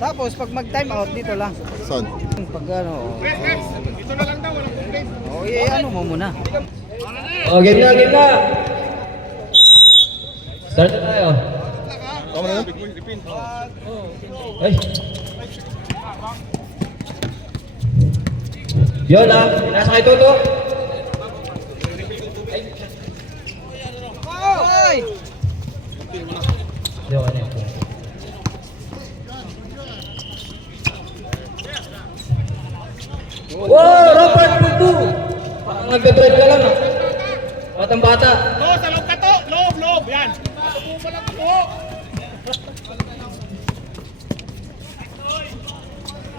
Tapos pag mag-time out dito lang. Saan? Pag ano. Dito na lang daw, walang complaint. Ano mo muna. Game na. Start na tayo. Tama na yun? Ay. Yun lang, nasa kay Toto. Ay! Yun, ano yun. Wow, Robert Putu! Baka nag-drive ka lang, ah. Batang-bata. No, sa loob ka to. Loob. Yan. Tubo pa lang to.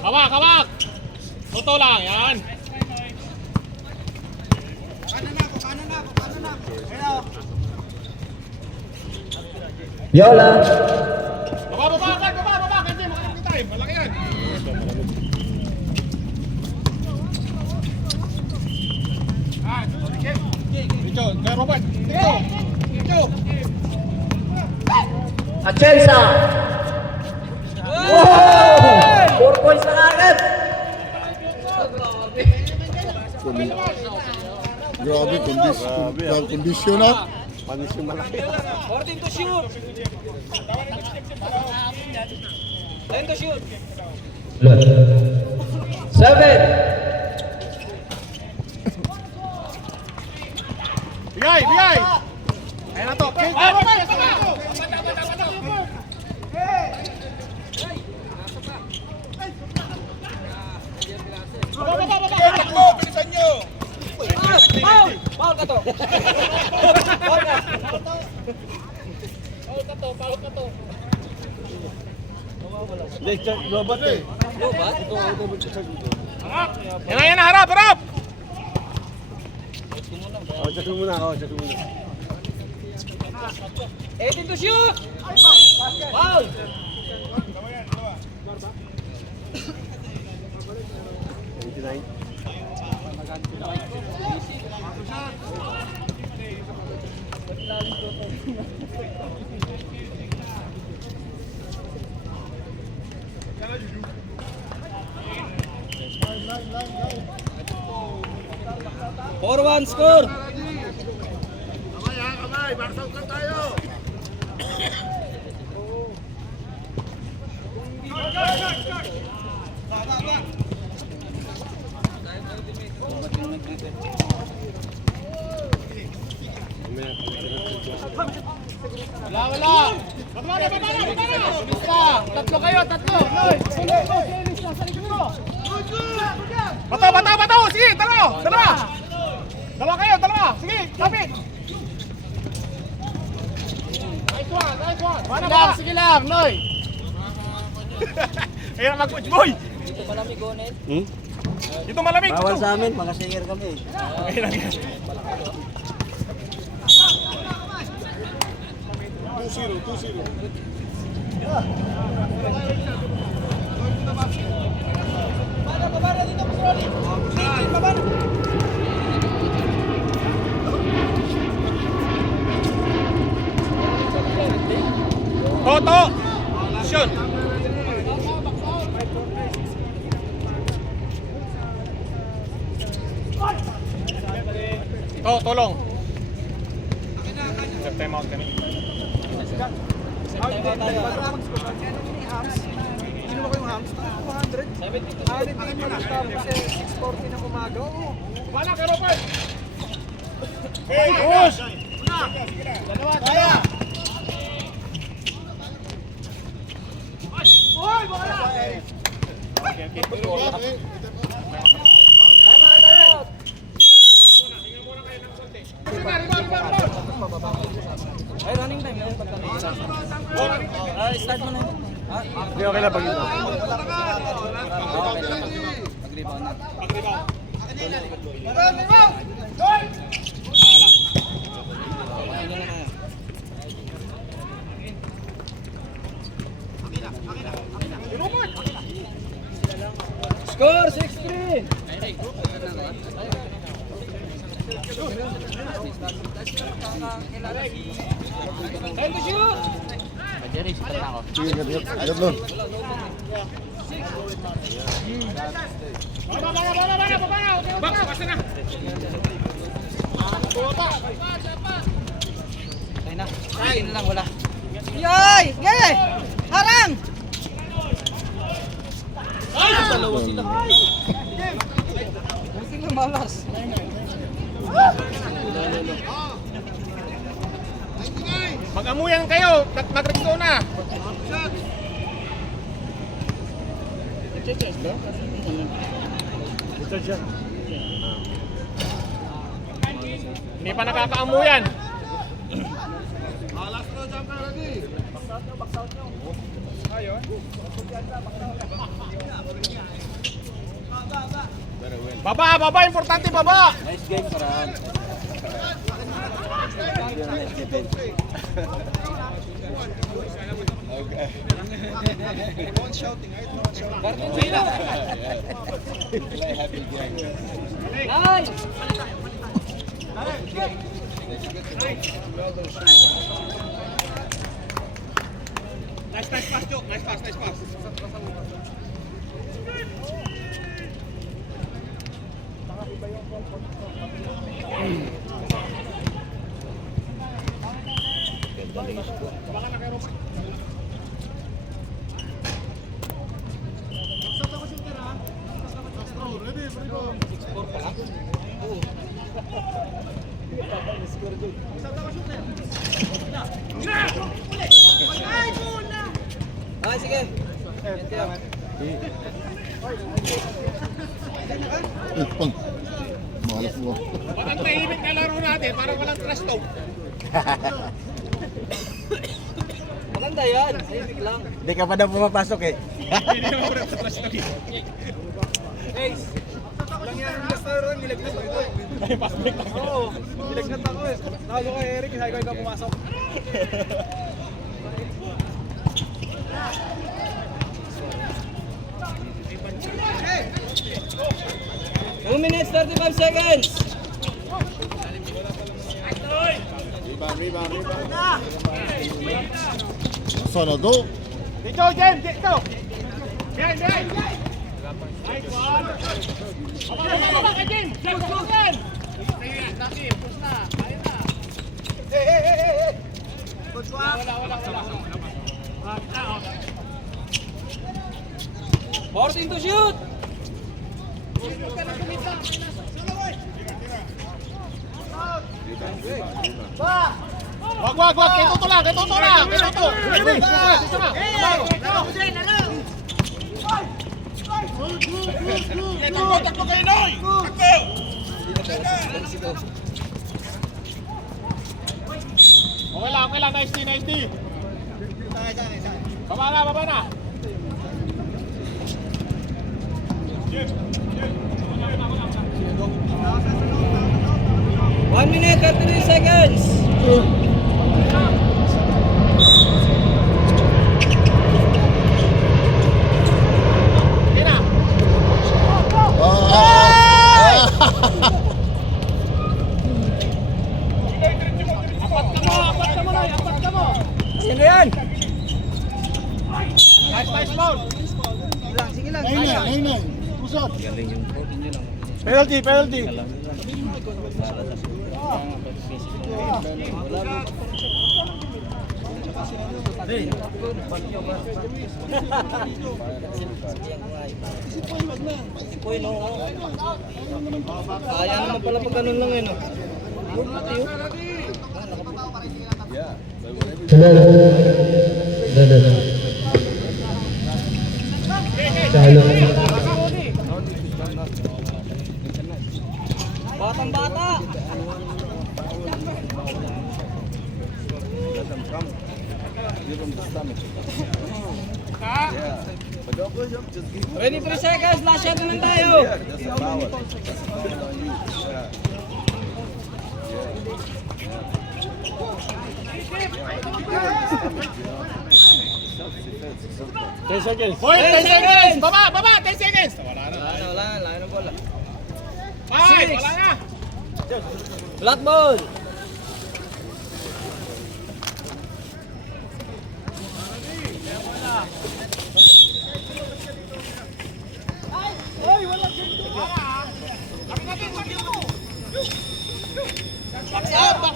Hawak. Toto lang, yan. Kanan na ako. Yola. Baba. Kasi makalaki tayo. Malaki yan. Dito, kay Robert. Dito. Achensa. Wow! 4 points na agad. Grabe, kondisyon na. Panis yung malaki. 14 to shoot. 10 to shoot. 7. Bigay. Ayan na to. Baba. Bilisan nyo. Foul ka to. Foul ka to. Robot eh. Yan na, harap. Check mo muna. 18 to shoot. Foul. For one score. Kamay. Baksaw ka tayo. Wala. Baba na. Tatlo kayo. Bato. Sige, dalawa kayo. Sige, lapit. Nice one. Sige lang, Noy. Ayan mag-coach, boy. Dito malamig gonet. Dito malamig. Bawal sa amin, mga singer kami. Okay lang yan. 2-0. Toto! Shoot! Tolong. Set time out kami. Sino ko yung hams? 200. 70 na tapos 6:40 ng umaga. Oo. Wala ka, Robert! Hey, push! Dalawa! Hoy, bola! Okay. Ay, running time. Start mo na. Hindi okay lang pag ito. Mag-rebound na. Score 6-3. Time to shoot. Sige, gat doon. Yoy! Yoy! Harang! Buti na malas. Mag-amuyan kayo, mag-recto na. Hindi pa nakakaamuyan. Baba, baba, importante baba. Nice game, Farhan. Nice defense. Nice pass, Joe. Nice pass. Ah, sige. Pang. Malas mo. Pag ang tahimik na laro natin, parang walang trash talk. Maganda yan. Safety lang. Hindi ka pa daw pumapasok eh. Hindi naman walang trash talk. Ace. Lang yan ang restaurant, nilagnat ako eh. Ay, pass break lang. Oo, nilagnat ako eh. Tawag ko kay Eric, sabi ko ikaw pumasok. 2 minutes, 35 seconds. Sana do. Dito, James, dito. Behind. Nice one. Baba, kay James. James, James. Taki, push na. Kaya na. Hey. Good swap. Wala. 14 to shoot. Wag. Kay Toto lang. Kay Toto. Dito na. Takbo kay Noy. Okay lang. Nice D. Baba na. 1 minute, 33 seconds. Apat ka mo. Sino yan? Nice foul. Sige lang. 9-9. Pusat. Penalty. Kaya naman pala pag ganun lang eh, no? Batang-bata! Ready 3 seconds, last shot naman tayo! Hoy, 10 seconds. Baba, 10 seconds. Wala na. Wala na bola. Bye, wala na. Flat ball! Box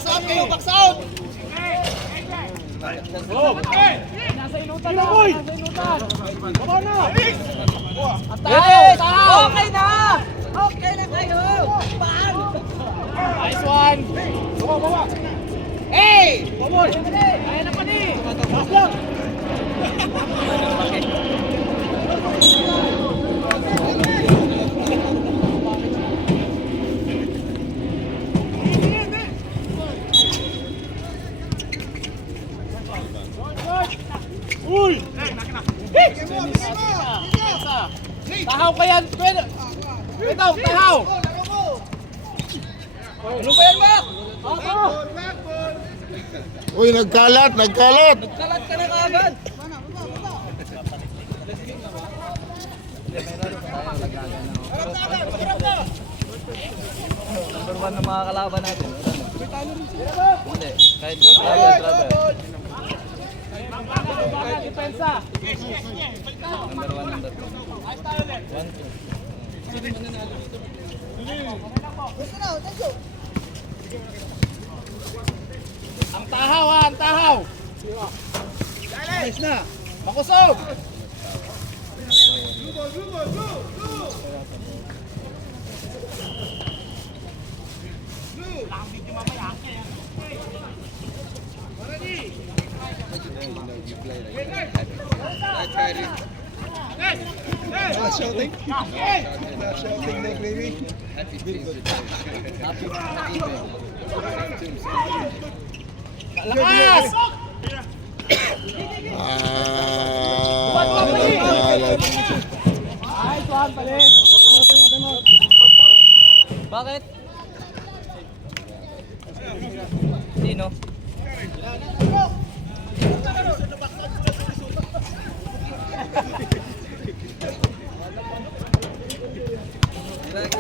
out kayo, box out! Nasa inutan na! Nasa inutan! Baba na! Yes! Okay na! Okay na kayo! Paan? Nice one! Baba, baba! Hey! Bumol! Kaya na pa ni! Pass lang! Uy! Tahaw ka yan! Ito, tahaw! Ano ba yan, Mac? Uy, nagkalat, nagkalat. Kalat ka na kaagad! Number 1 ng mga kalaban natin. Hindi, kahit na. Travel. Depensa! Number 1 ng dati. 1, 2. Ang tahaw ha! Ang tahaw! Nice na! Makusog! Lakas! Nagkalat. Nice one, pali! Bakit? Sino?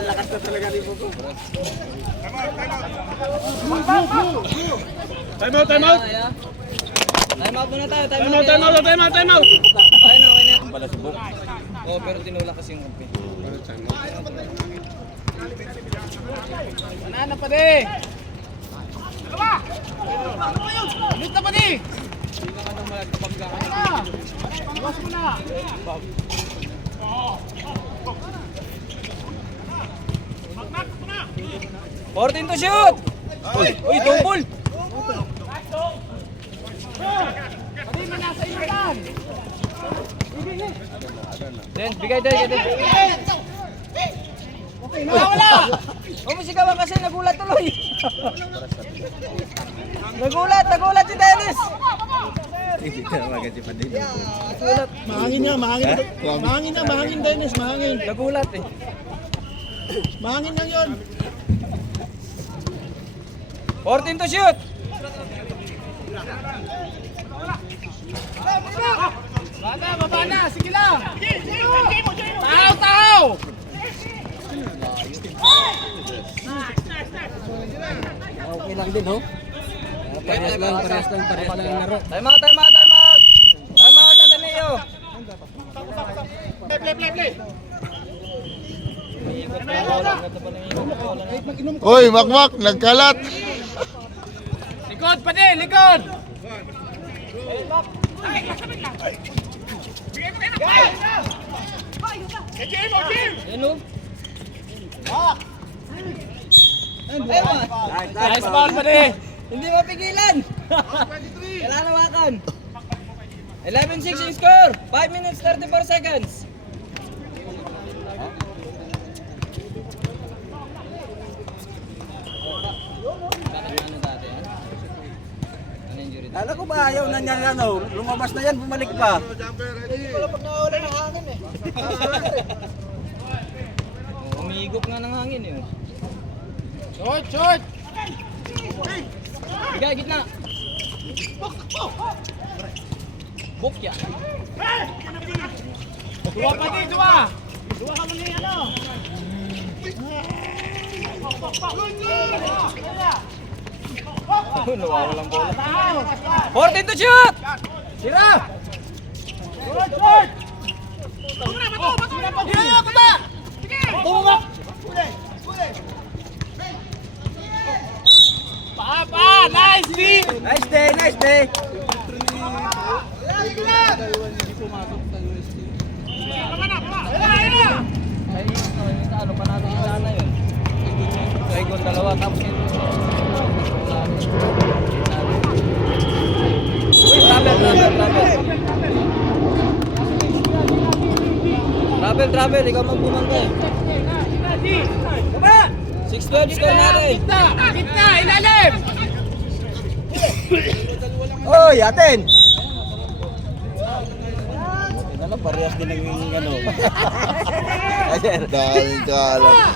Lakas na talaga ni Bugo. Time out, time out! Time out muna tayo. Time out, time out, time out, time out! Okay na. Ang pala si Bugo. Oo, pero tinula kasi yung kampi. Banana pa di! Ulit na pa di! Iwas mo na! 14 to shoot! Uy, double! Pati mo nasa inutan! Den, bigay din. Wala! Umisigawan kasi nagulat tuloy. Nagulat si Dennis. Hindi ka magad si Padilla. Nagulat. Mahangin Dennis, mahangin. Nagulat eh. Mahangin lang yun. 14 to shoot. Baba na! Sige lang! Tahaw! Okay lang din, ho? Parehas lang yung laro. Time out, Ateneo. Play! Uy, makmak, nagkalat. Likod pa di! Likod! Ano? Nice ball pa di! Hindi mapigilan. Kailangan hawakan. 11-6 yung score. 5 minutes 34 seconds. Kala ko ba ayaw na niya lumabas na yan, bumalik pa. Umigop nga ng hangin eh. Short! Bigay, gitna. Bukya. Dua pa di! Dua ka muna yung ano! Nawawalang bola. Tahaw! 14 to shoot! Sira! Papa, nice D! Nice day, nice day. Ano pa natin yung sana yun? Saigon dalawa, tapos yun. Uy, travel, ikaw magbumangga eh. 6-12 score natin. Gitna, ilalim! Oy, atin. Ano, parehas din ang ano. Ayan. Daming kalat.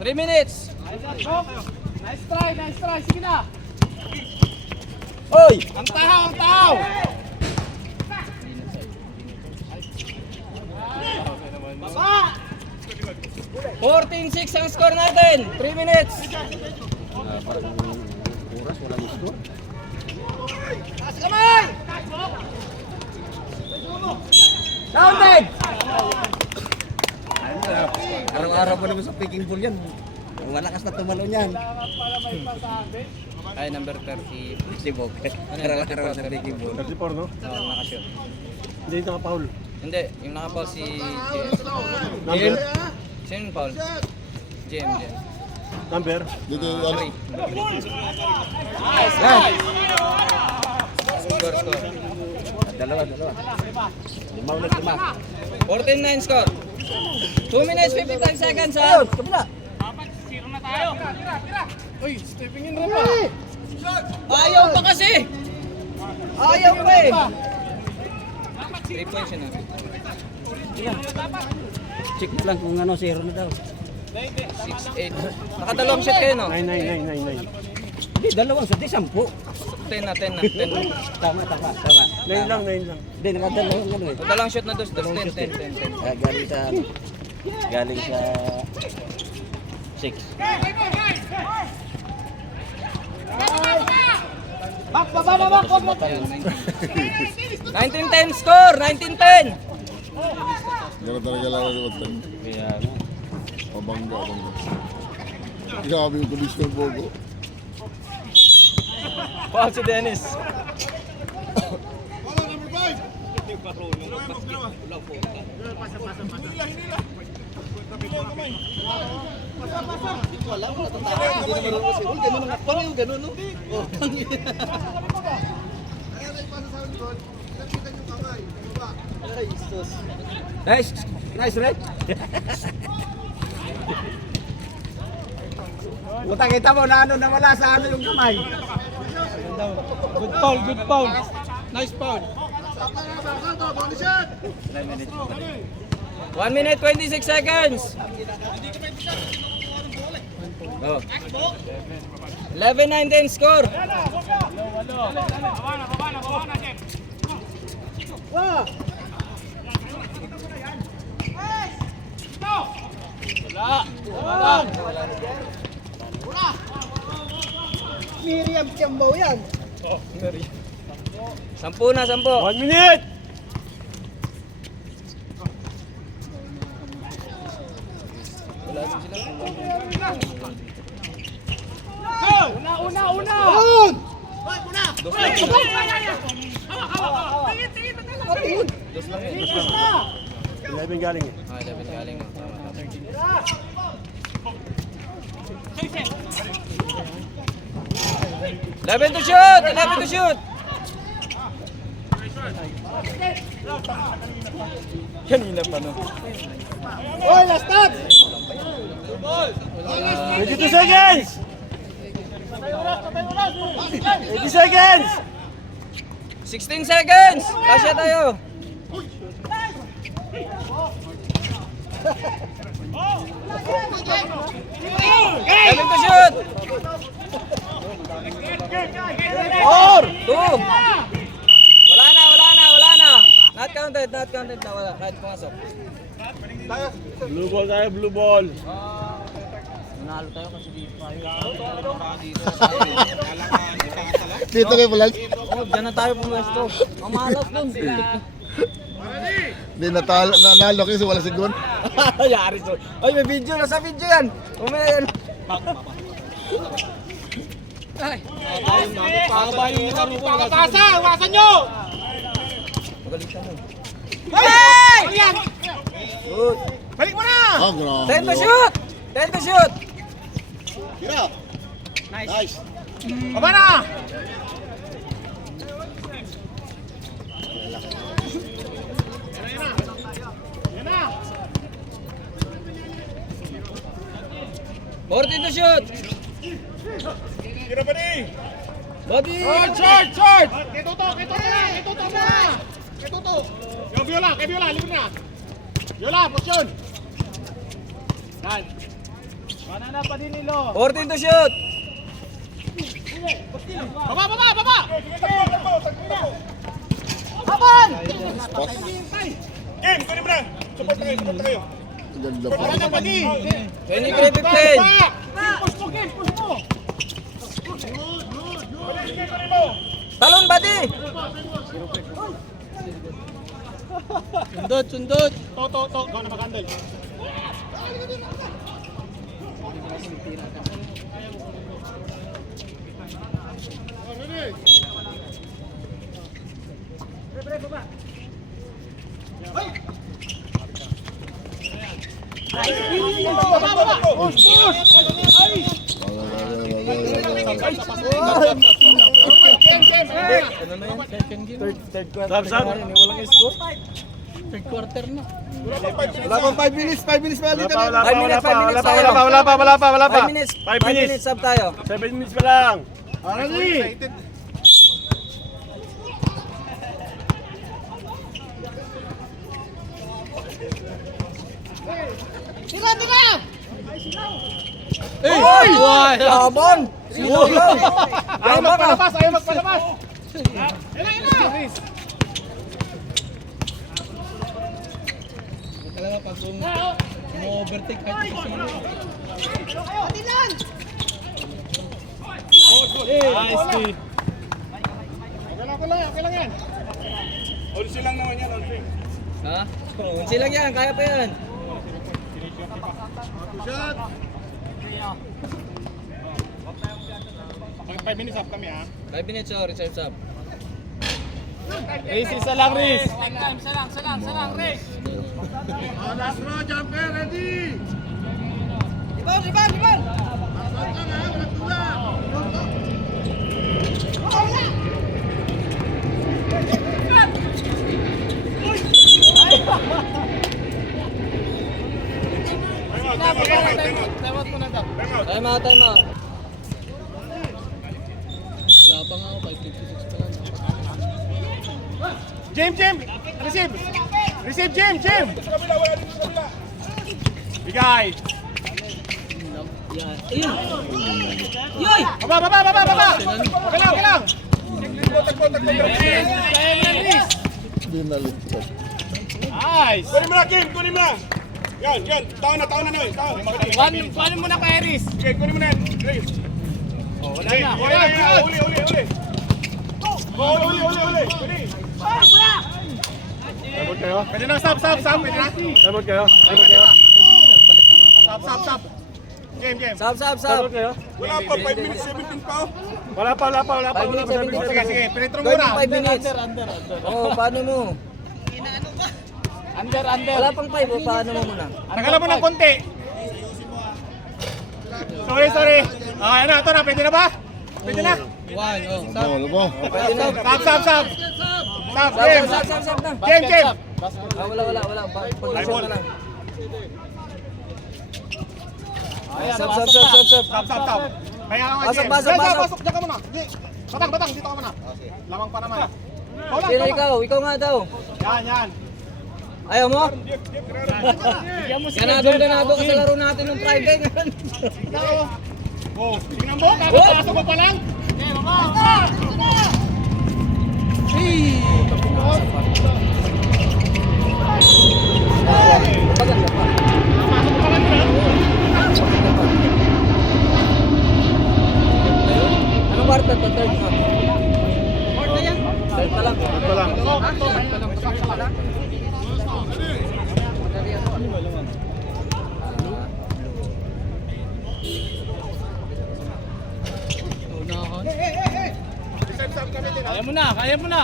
3 minutes. Nice try, sige na! Oy! Ang tahaw! 14-6 ang score natin. 3 minutes. Oras, walang gusto. Counted! Araw-araw pa naman sa picking ball yan. Malakas na tumalo niyan. Ay, number 30. Si Bok. Araw-araw sa picking ball. 34, no? Nakashoot. Hindi ito ka foul. Hindi, yung nakapaul si JM. Number? Sino yung foul? JM. Number? Dito ano? 3. Score. Dalawa. 14-9 score. 2 minutes, 55 seconds ha. Kabila. Uy, stepping in rin pa! Ayaw pa kasi. Ayaw pa eh. 3 points yun ah. Check mo lang kung ano, zero na daw. 6-8. Nakadalawang shot kayo no? 9. Hindi, dalawang sa 10. 10 na. Tama. 9 lang. Hindi, nakadalawang ano eh. Dalawang shot na dos. 10. Galing sa 6. Bak, baba! 19-10 score! 19-10! Gano'n talaga lang ang lumatang. Kaya ano. Pabangga. Grabe yung Commissioner Bogo. Wow, si Dennis. Nice, right? Utang kita mo na ano na wala sa ano yung kamay. Good foul. Nice foul. 1 minute, 26 seconds. Oh. 11-9 score. Miriam Tiambaw yan. 10 na. 1 minute! Dos lang yun. 11 galing eh. 11 galing. Eleven to shoot! Kanina pa no. Oy, last stop! 22 seconds! 80 seconds! 16 seconds! Kasya tayo! Eleven to shoot! 4! 2! Wala na! Not counted na wala. Kahit pumasok. Blue ball tayo, blue ball. Nanalo tayo kasi dito tayo. Dito kayo palag. Oh, dyan na tayo pumwesto. Ang malas dun. Hindi nanalo kasi wala sigon. Yari so. Ay, may video. Nasa video yan. Umaya yan. Pasa! Wasan nyo! Magalitan mo. Hey! Yan! Good. Balik mo na! Ah, grabe. Time to shoot! Time to shoot! Baba na! Yan na! 40 to shoot! Kira pa di! Body! Short! Kay Toto na! Kay Toto! Yo, Viola! Libre na! Viola, posyon! Yan! Banana pa din nilo! 40 to shoot! Baba! Game, kunin mo na! Support kayo! Ganda pa. Banana pa din! 23-15! Push mo! Talon, body! Sundot! To, gawa na mag-handle. Third quarter na rin. Walang score. Third quarter na. Wala pang 5 minutes pa ulit. 5 minutes tayo. Wala pa. 5 minutes sub tayo. 7 minutes pa lang. Oy! Labon! Sino yun? Ayaw magpalabas. Nice, Steve. Okay lang yan. Ulsi lang naman yan, ulsi. Ha? Silang yan, kaya pa yan. Pag 5 minutes up kami, ha? 5 minutes oh, reserve sub. Race, isa lang, race. Rebound! Time out. Wala pa nga ako, 5:56 pa lang. Jim! Receive, Jim! Bigay! Yan. Ayun! Yoy! Baba! Okay lang! Binaliktad. Nice! Kunin mo na! Yan! Taon na Noy! Kunin mo na kay Iris! Okay, kunin mo na yan! Iris! Oh, wala na! Uli! Uli! Sabot kayo? Pwede na, stop! Pwede na? Sabot kayo? Stop! Game! Sub! Sabot kayo? Wala pa, 5 minutes, 17 pa. Wala pa. 5 minutes, 17. Sige, penetro mo Going na. to 5 minutes. Oo, paano mo? Under. Wala pang 5, o paano mo muna? Tagalan mo ng konti. Sorry. Ah, ano, ito na, pwede na ba? Pwede na. Ano ba? Pwede na. Stop. Game. Sub na. Game. Ah, wala. Pag-isip na lang. Sub. Stop. Kaya ka nga, Pasok, James. pasok. Pasok, diyan ka muna. Batang, dito ka muna. Lamang pa naman. Sino ikaw? Ikaw nga daw. Yan. Ayaw mo? Ganado ka sa laro natin nung Friday. Oh, tingnan mo, kakapasok mo pa lang. Maganda pa. Papasok mo pa lang, to third na. Third pa lang. Kaya mo na, kaya mo na.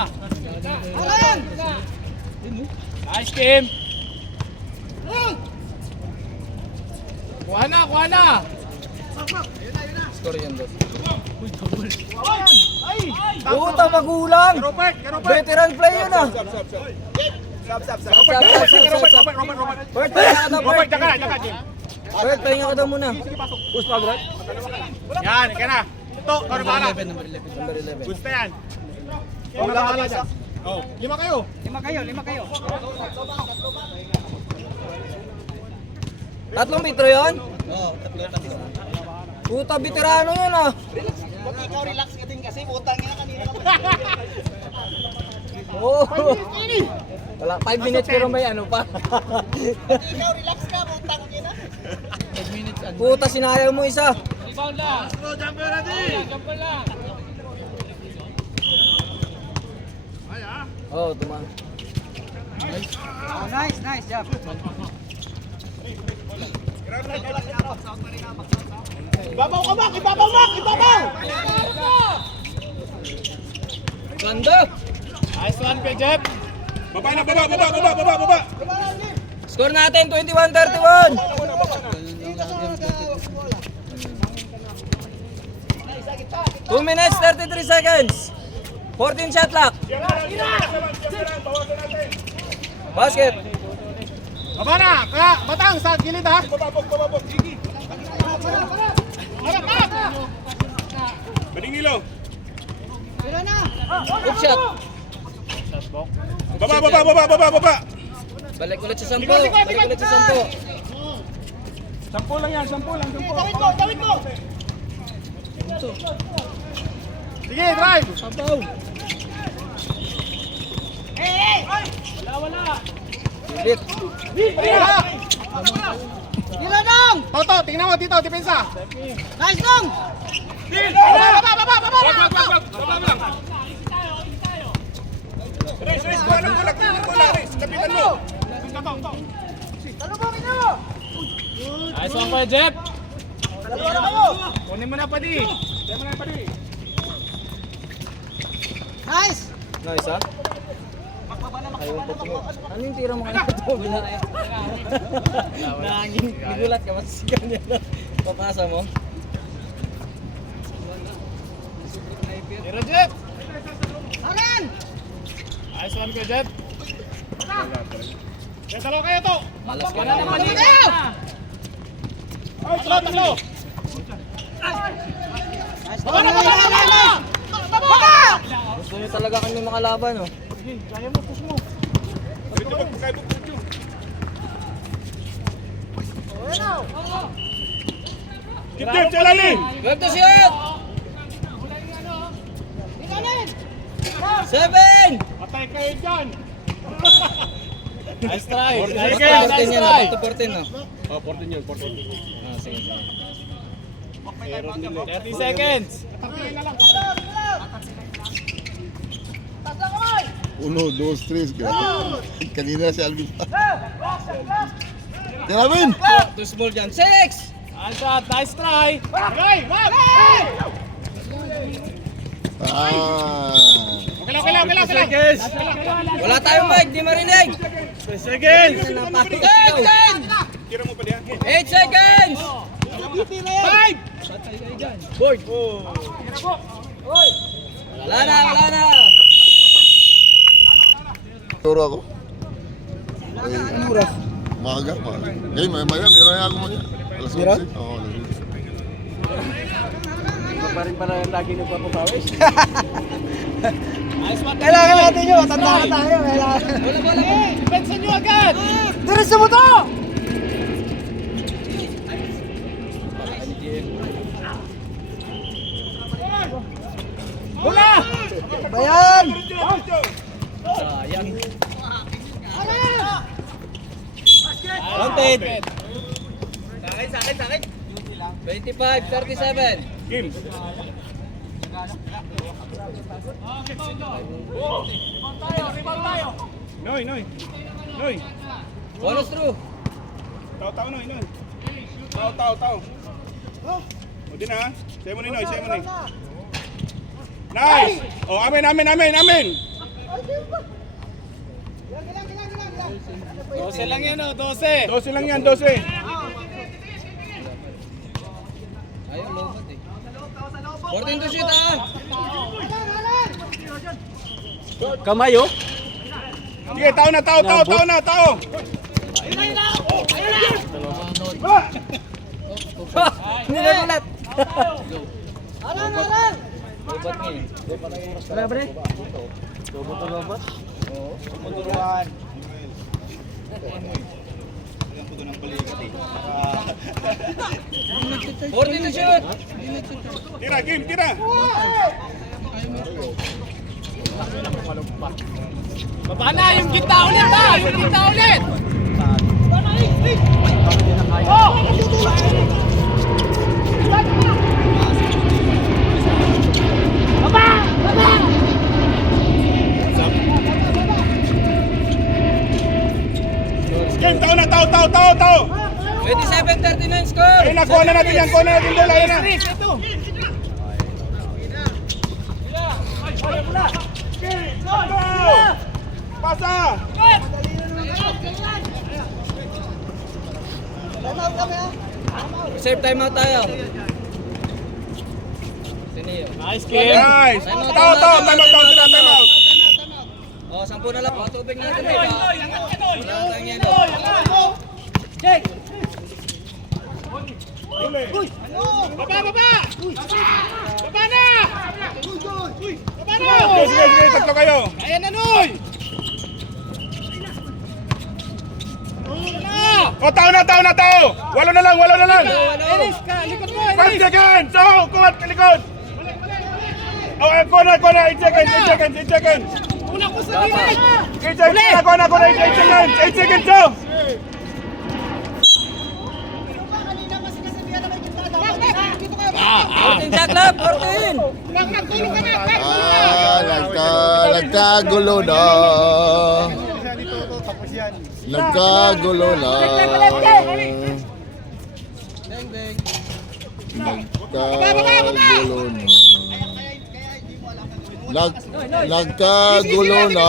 Nice team. Kuha na, kuha na. Score yan doon. Puta, magulang! Veteran play yun ah! Bert, pahinga ka daw, Bert! Bert, pahinga ka daw muna. Push pa, Bert. Yan, ika na. Ito, ikaw na bahala. Number 11. Gusto yan. Ikaw na bahala dyan. Oh, 5 kayo. Lima kayo. Tatlong metro yun? Oo, puta, veterano yun ah! Ikaw relax ka din kasi, utang nga kanina ka. Oo! Wala, 5 minutes pero may ano pa. Ikaw relax ka, utang niya na. Puta, sinayang mo isa. Rebound lang. Jumper natin. Jumper lang. Oo, tuma. Nice job. Ibabaw ka, Mac! Ibabaw, Mac! Ibabaw! Ganda! Nice one, Kuya Jeff. Baba na, baba! Score natin, 21-31. 2 minutes, 33 seconds. 14 shot clock. Basket. Baba na! Kaya, Batang, sa gilid ha! Bading Nilo! Hook shot. Baba! Balik ulit sa 10. Balik ulit sa 10. 10 lang yan, 10 lang. Tawid mo! Sige, drive! Sabaw. Wala! Bit. Nilanong! Toto, tingnan mo dito, depensa! Nice dong! Baba lang! Race, kulang! Kapitan mo! Talubongin nyo! Ayos lang kayo, Jeff! Kunin mo na pa di! Nice! Nice ha? Ayaw po po. Ano yung tira mo kaya ito? Nangin. Nagulat ka. Masisigaw niya na. Papasa mo. Tira, Jeff! Alan! Ayos lang kayo, Jeff! Yan, dalawa kayo to! Malas ka Wala na. na pa di! Kayo! Ay, tatlo! Baba na! Baba! Gusto niyo talaga kami makalaban, oh. Kaya mo, push mo! Jeff, jalanin! Grab to shot! 7! Patay kayo dyan! Nice try. Nice Sige, try, nice nice try. try. Back to 14, no? Oh, 14 yun, 14. Ah, sige, sige. 30 seconds! 1, 2, 3. Kanina si Alvin pa. Alvin! Too small dyan. 6! Nice shot, nice try! Okay, Mac! Okay lang. Wala tayong mic, di marinig. 10 seconds! 8 seconds! 5! Board. Wala na. Turo ako. Ano oras? Umaga. Eh, maya ako maya. Alas 11. Oo, alas 11. Pa rin pala lagi nagpapapawis. Nice one! Kailangan natin yun! Tanda na tayo! Kailangan! Wala. Depensa nyo agad! Diretso mo to! Wala! Bayan! Sayang. Counted! 25, 37. Game! Noy, Noy. Noy. Bonus through. Tao, Noy, Noy. Tao. O din ha. Sayo mo ni Noy, sayo mo ni. Nice! Oh, amen. 12 lang yan, 12. 12 lang yan, 12. Ayaw, lobot eh. 14 to shoot ah! Kamay, oh. Sige, tao na. Hindi na ulit! Lobot nga eh. Wala ba rin? Fourteen to shoot! Tira, game, tira. Baba na, yung kita ulit ha! Yung kita ulit! Game, tao. 27-39 score! Ayun na, kuha na natin yan, bola, ayun na. Go! Pasa! Reserve timeout tayo. Sineo. Nice game! Nice! Tao, timeout. Oh, 10 na lang. Oh, tubig natin. Wala tayong yelo. Uli. Baba! Baba na! Sige, tatlo kayo. Ayan na, Noy! O, tao na. Walo na lang. Elis ka! Likod mo, 5 seconds! So, kuhat ka likod! Oh, kuha na, 8 seconds! Una ko sa gilid! 8 seconds, kuha na, 8 seconds, so! Jack love, 14! Nagtulong ka na! Nagkagulo na. Nagkagulo na. Nagkagulo na.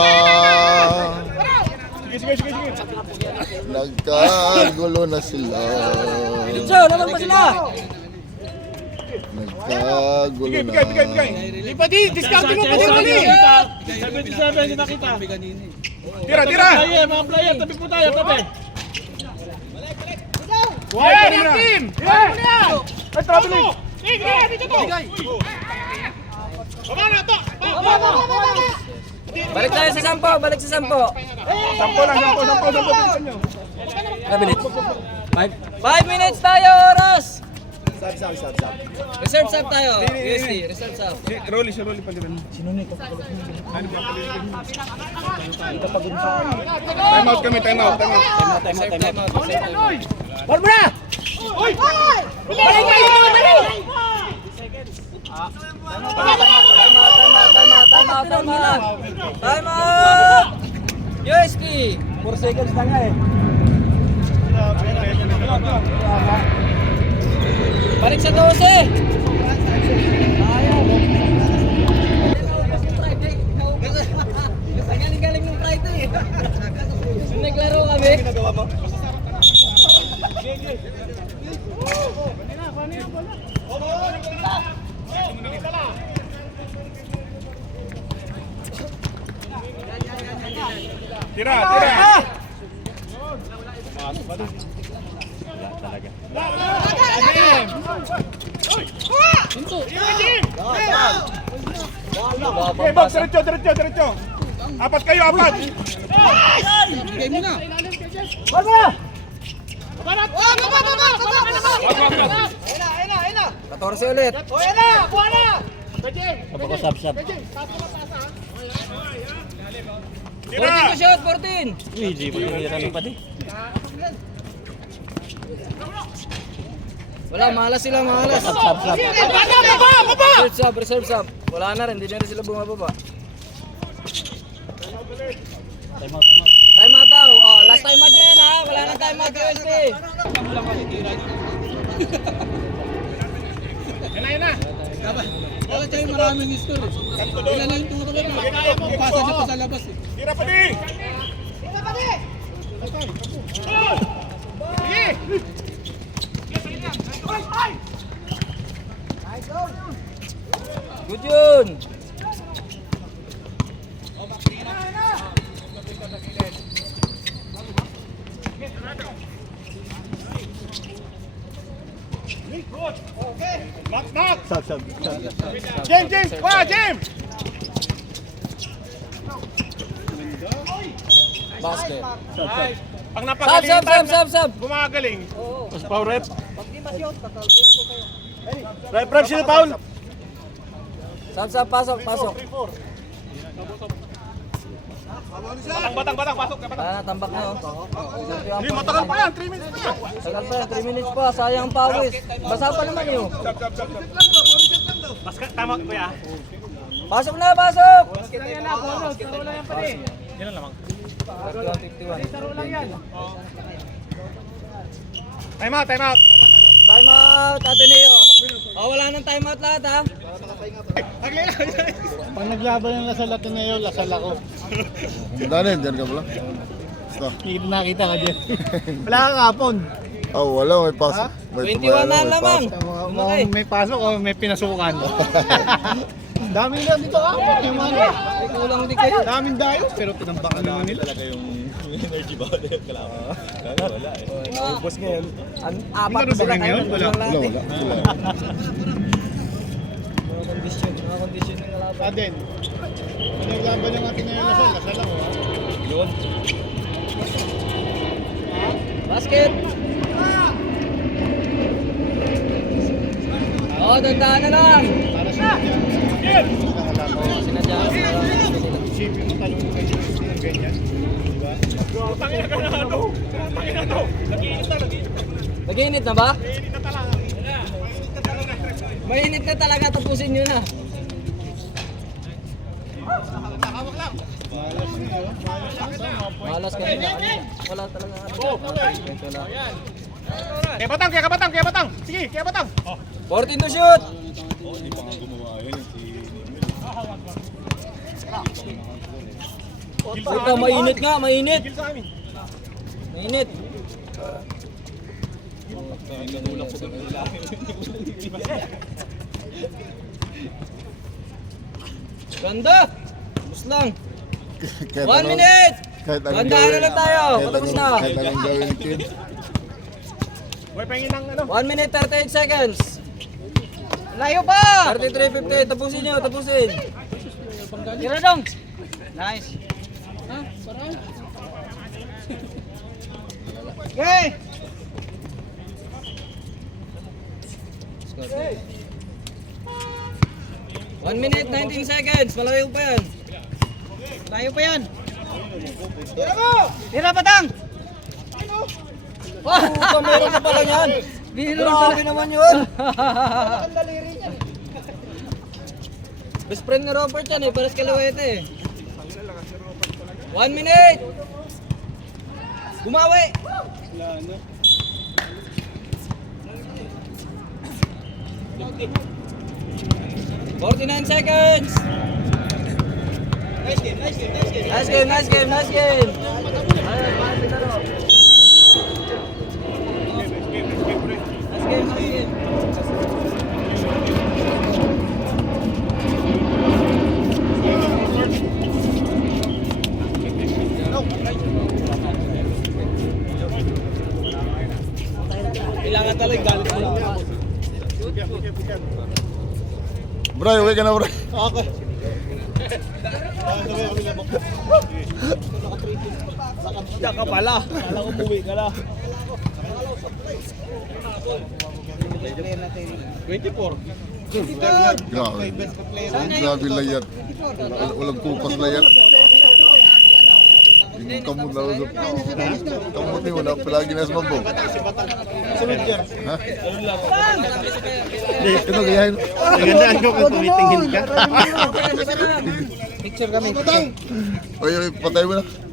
Sige. Nagkagulo na sila. So, naman pa sila! Nagkagulo Sige, na. bigay. Di pa di! Discount mo pa din mali! 77 yung nakita. Tira! Player, mga player, tabi po tayo, tabi. Yeah, Yung team! Ay, traveling! Balik tayo sa 10, balik sa 10. 10 lang, 10. Kabilit. 5 minutes tayo, oras! Reserve sub tayo. USD, reserve sub. Rolly pa din. Time out kami. Reserve timeout. Ball mo na! Time out! USD! 4 seconds na nga eh. Balik sa 12! Galing ng Friday eh. Naglaro kami. Tira! Okay, box, diretso. Apat kayo. Bigay mo na. Ball mo na! 14 ulit. Napaka-sab-sab. 14 to shot, 14. Uy, di ba yung hirap pa di? Wala, malas sila, malas. Sab-sab. Reserve sub, reserve sub. Wala na rin, hindi na rin sila bumababa. Time out daw. Oh, last time out yan ha. Wala na time out USP. Yan na. Wala tayo maraming score. Wala na yung tuto ko. Pasa siya pa sa labas eh. Tira pa di! Sige! Good yun. Knock! James! Kuha, James! Basket. Pag Sab, napagalitan, sab. gumagaling. Mas foul, rep. Rep, sino foul? Sab, pasok. Batang, pasok. Ah, tambak na oh. Hindi, matagal pa yan, 3 minutes pa yan. Tagal pa, 3 minutes pa. Sayang ang pawis. Basa pa naman yun. Tama, kuya. Pasok na, pasok! Yan lang lamang. 51. Time out. Time out, Ateneo. Oh, wala nang time out lahat ha. Pag naglaban yung lasal at na yun, lasal ako. Daniel, diyan ka pala. Basta. Nakita ka dyan. Wala kang hapon. Oh, wala, may pasok. 21 na lamang. Mukhang may pasok o may pinasukan. Daming lang dito hapon. Yung mga Ay, kulang din kayo. daming dayo, pero tinambakan naman nila. Ubus ngayon. Apat Ano ba sila ngayon? kayo. Wala. Wala. Mga kondisyon ng kalaban. Aden, naglaban yung ating ngayon lasal, lasal ako. Yun. Basket. Oh, dandaan na lang. Para sa kanya, Sinadya. isipin mo talong mo kayo ng ganyan. Diba? Tangina ka na ano? Nag-iinit na ba? Mainit na talaga. Mainit na talaga, tapusin nyo na. Malas ka na. Wala talaga. Kaya batang. Sige, kaya batang. 14 to shoot. Ito, mainit nga, mainit. Gil sa amin. Mainit. Ganda. Bus lang. 1 minute. Gandahan na lang tayo. Patapos na. Kahit anong gawin ni Kid. Boy, pahingin ng ano. 1 minute 38 seconds. Layo pa! 33:50, tapusin nyo, tapusin. Tira dong. Nice. Okay. 1 minute 19 seconds, malayo pa yan. Layo pa yan. Tira mo! Tira patang! Oh, meron ka pala yan. Grabe naman yun. Best friend ni Robert yan eh, pares kalawete eh. 1 minute! Gumawi! 49 seconds! Nice game. Nice game. Ayun, paano pinaro? Nice game. Kailangan talaga galit mo lang. Bro, uwi ka na bro. Okay. Diyan ka pala. Kala ko umuwi ka na. 24. Grabe. Grabe layat. Walang kupas layat. Kamot na usap. Kamot ni wala palagi na sa mabong. Sunod yan. Ha? Ito gayahin. Nagandaan ko kung tumitingin ka. Picture kami. Oy, patay mo na.